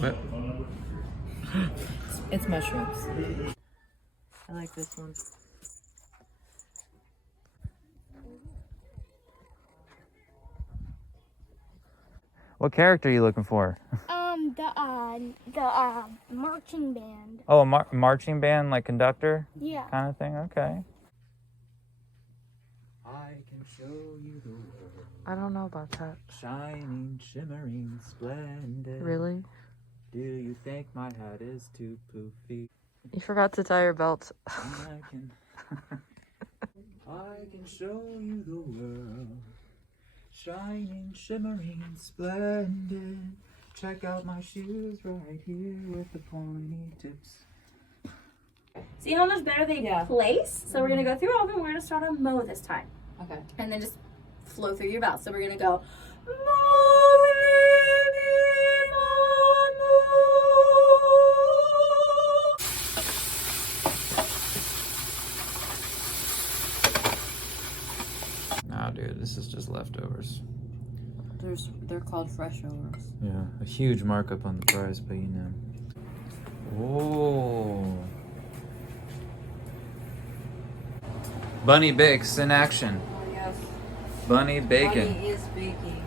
What? It's mushrooms. I like this one. What character are you looking for? The marching band. Oh, a marching band, like conductor Yeah. kind of thing? Okay. I can show you the world. I don't know about that. Shining, shimmering, splendid. Really? Do you think my hat is too poofy? You forgot to tie your belt. I can show you the world. Shining, shimmering, splendid. Check out my shoes right here with the pointy tips. See how much better they place? So we're gonna go through all of them. We're gonna start on Mo this time. Okay. And then just flow through your mouth. So we're gonna go Nah, dude, this is just leftovers. They're called fresh overs. Yeah, a huge markup on the price, but you know. Oh. Bunny Bakes in action. Oh yes. Bunny bacon. Bunny is baking.